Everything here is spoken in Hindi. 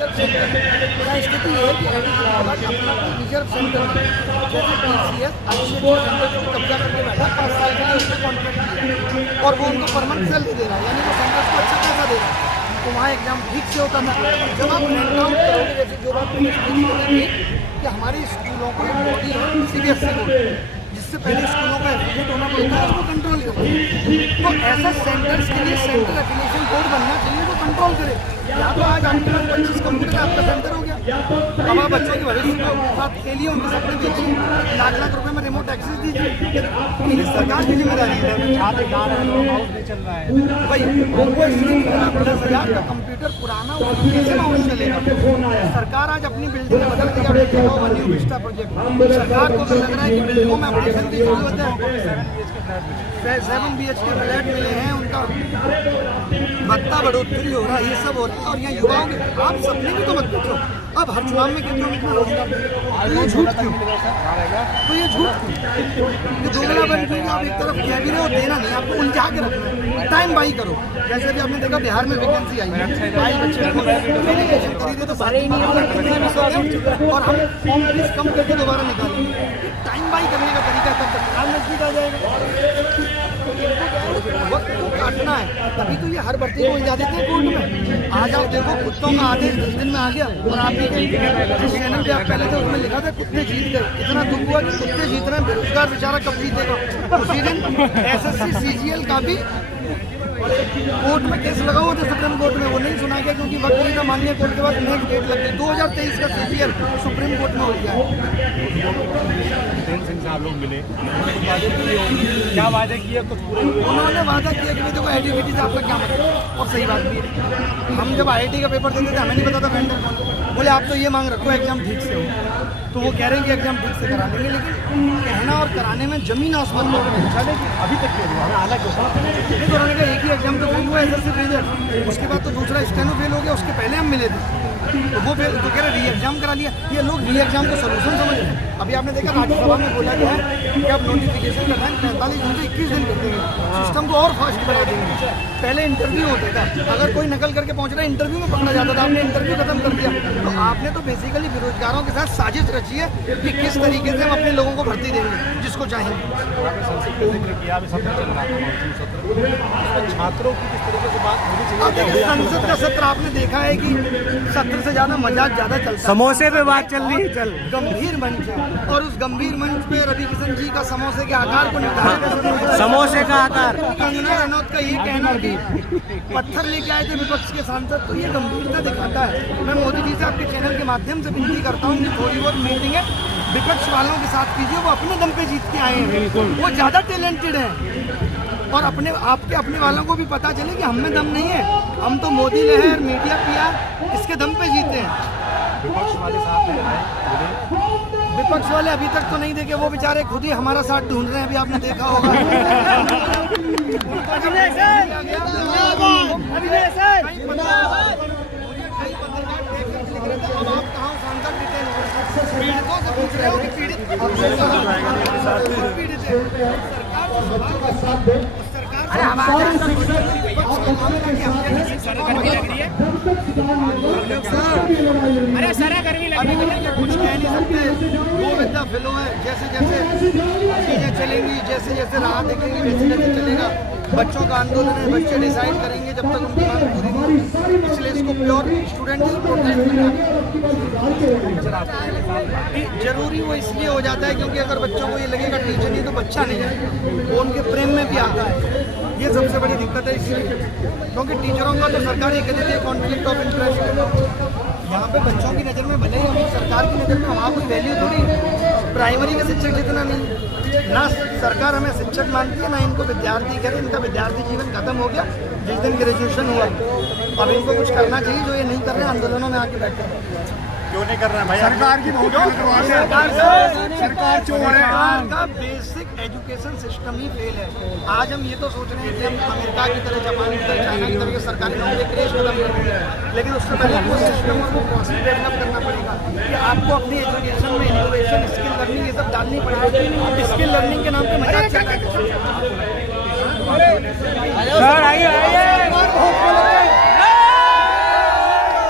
स्थिति ये है कि हैदराबाद अपना कोई रिजर्व सेंटर जैसे TCS अच्छे सेंटर को कब्जा करके बैठा 5 साल के लिए उसने कॉन्ट्रैक्ट किया और वो उनको परमानेंट सैलरी दे रहा है, यानी वो सेंटर्स को अच्छा पैसा दे रहा है। तो वहाँ एग्जाम ठीक से होता था। जब आप नेट डाउन करोगे, जैसे जो बात मैंने कि हमारे स्कूलों को मोदी है CBSE बोर्ड, जिससे पहले स्कूलों का एफिलिएट होना पड़ता है, उसको कंट्रोल करो। तो ऐसा सेंटर्स के लिए सेंटर एफिलिएशन बोर्ड बनना चाहिए जो कंट्रोल करे। या तो आज आपके पास 25 कंप्यूटर का आपका सेंटर हो गया, अब आप बच्चों के भविष्य के साथ खेलिए, उनके सपने बेचिए, लाख लाख रुपए में रिमोट एक्सेस दीजिए। ये सरकार की जिम्मेदारी है। चल रहा है भाई वो इसलिए 10,000 का कंप्यूटर पुराना कैसे माउस चलेगा? सरकार आज अपनी बिल्डिंग बदल रही है। आपने देखा होगा न्यू विस्टा प्रोजेक्ट, सरकार को तो लग रहा है कि बिल्डिंगों में अपडेशन की जरूरत है। 7 BHK फ्लैट मिले हैं, उनका भत्ता बढ़ोतरी हो रहा है, ये सब हो रहा है। और यहाँ युवाओं के आप सपने भी तो मत पूछो। अब हर चुनाव में कितना कितना रोजगार, तो ये झूठ क्यों? तो ये झूठ क्यों? ये दोगला बन क्यों? आप एक तरफ कह भी रहे हो, देना नहीं, आपको उलझा के रखना है। टाइम बाई करो। जैसे भी आपने देखा बिहार में वैकेंसी आई है, 22 बच्चे को एप्लीकेशन खरीदे तो सारे ही नहीं, और हम फॉर्म फीस कम करके दोबारा निकालेंगे। टाइम बाई करने का तरीका तब तक बिहार नजदीक आ जाएगा। वक्त को काटना है, तभी तो ये हर भर्ती को उलझा देते हैं कोर्ट में। आज आप देखो कुत्तों का आदेश 10 दिन में आ गया, और आप जिस चैनल पे आप पहले थे उसमें लिखा था कुत्ते जीत गए। इतना दुख हुआ कि कुत्ते जीत रहे हैं, बेरोजगार बेचारा कब जीतेगा? उसी दिन SSC CGL का भी कोर्ट में केस लगा हुआ था सुप्रीम कोर्ट में, वो नहीं सुना गया क्योंकि वकील का माननीय कोर्ट के बाद नेक्स्ट डेट लग गई। 2023 का CGL सुप्रीम कोर्ट में हो गया है। सिंह साहब लोग मिले, क्या वादे किए, कुछ पूरे हुए? उन्होंने वादा किया कि देखो IIT से आपका क्या मतलब, और सही बात भी है। हम जब IIT का पेपर देते थे हमें नहीं पता था वेंडर कौन, बोले आप तो ये मांग रखो एग्जाम ठीक से हो, तो वो कह रहे हैं कि एग्जाम ठीक से करा लेंगे, लेकिन कहना और कराने में जमीन आसमान लोग नहीं चले। अभी तक के हमें हालांकि उन्होंने कहा एक ही एग्जाम तो फेल हुआ SSC रिजल्ट, उसके बाद तो दूसरा स्टेनो फेल हो गया, उसके पहले हम मिले थे, तो वो फेल, तो कह रहे री एग्जाम करा लिया। ये लोग री एग्जाम को सोल्यूशन समझ रहे हैं। अभी आपने देखा राज्यसभा में बोला गया है कि अब नोटिफिकेशन करना है 45 दिन से 21 दिन कर देंगे, सिस्टम को और फास्ट बना देंगे। पहले इंटरव्यू होता था, अगर कोई नकल करके पहुंच रहा है इंटरव्यू में पकड़ा जाता था, आपने इंटरव्यू खत्म कर दिया। तो आपने तो बेसिकली बेरोजगारों के साथ साजिश रची है कि किस तरीके से हम अपने लोगों को भर्ती देंगे जिसको चाहेंगे। छात्रों की किस तरीके से बात होनी चाहिए? संसद का सत्र आपने देखा है कि सत्र से ज्यादा मजाक ज्यादा चलता है। समोसे पे बात चल रही है, चल गंभीर मंच है, और उस गंभीर मंच पे रवि किशन जी का समोसे के आकार को निर्धारित, समोसे का आकार, कंगना रनौत का ये कहना कि पत्थर लेके आए थे विपक्ष के सांसद, तो ये गंभीरता दिखाता है। मैं मोदी जी से आपके चैनल के माध्यम से विनती करता हूँ कि थोड़ी बहुत मीटिंग है विपक्ष वालों के साथ कीजिए, वो अपने दम पे जीत के आए हैं, वो ज्यादा टैलेंटेड हैं, और अपने वालों को भी पता चले कि हम में दम नहीं है, हम तो मोदी लहर, मीडिया PR इसके दम पे जीते हैं। विपक्ष वाले अभी तक तो नहीं देखे, वो बेचारे खुद ही हमारा साथ ढूंढ रहे हैं, अभी आपने देखा होगा। अरे सारा गर्मी लगी है, कुछ कह नहीं सकते, वो विद्या फिलो है। जैसे जैसे चीजें चलेंगी, जैसे जैसे राह देखेंगे, वैसे वैसे चलेगा। बच्चों का आंदोलन है, बच्चे डिसाइड करेंगे जब तक उनकी मांग पूरी नहीं होगी, इसलिए इसको प्योर स्टूडेंट जरूरी वो इसलिए हो जाता है क्योंकि अगर बच्चों को ये लगेगा टीचर नहीं तो बच्चा नहीं है, वो उनके प्रेम में भी आता है। ये सबसे बड़ी दिक्कत है, इसलिए क्योंकि टीचरों का तो सरकार ये कहती है कॉन्फ्लिक्ट ऑफ इंटरेस्ट। यहाँ पे बच्चों की नज़र में भले ही हम सरकार की नज़र में वहाँ कोई वैल्यू थोड़ी, प्राइमरी के शिक्षक जितना नहीं, ना सरकार हमें शिक्षक मानती है ना इनको विद्यार्थी करें। इनका विद्यार्थी जीवन खत्म हो गया जिस दिन ग्रेजुएशन हुआ। अब इनको कुछ करना चाहिए, जो ये नहीं कर रहे हैं आंदोलनों में आके बैठे। क्यों नहीं कर रहे हैं भाई? सरकार की सरकार चोर है। सरकार का बेसिक एजुकेशन सिस्टम ही फेल है। आज हम ये तो सोच रहे हैं कि हम अमेरिका की तरह, जापान की तरह, चाइना की तरह सरकारी नौकरी क्रेश खत्म कर देंगे, लेकिन उससे पहले वो सिस्टम और वो प्रोसेस डेवलप करना पड़ेगा कि आपको अपनी एजुकेशन में इनोवेशन, स्किल लर्निंग ये सब डालनी पड़ेगी। स्किल लर्निंग के नाम पे मजाक चल रहा है। सर आइए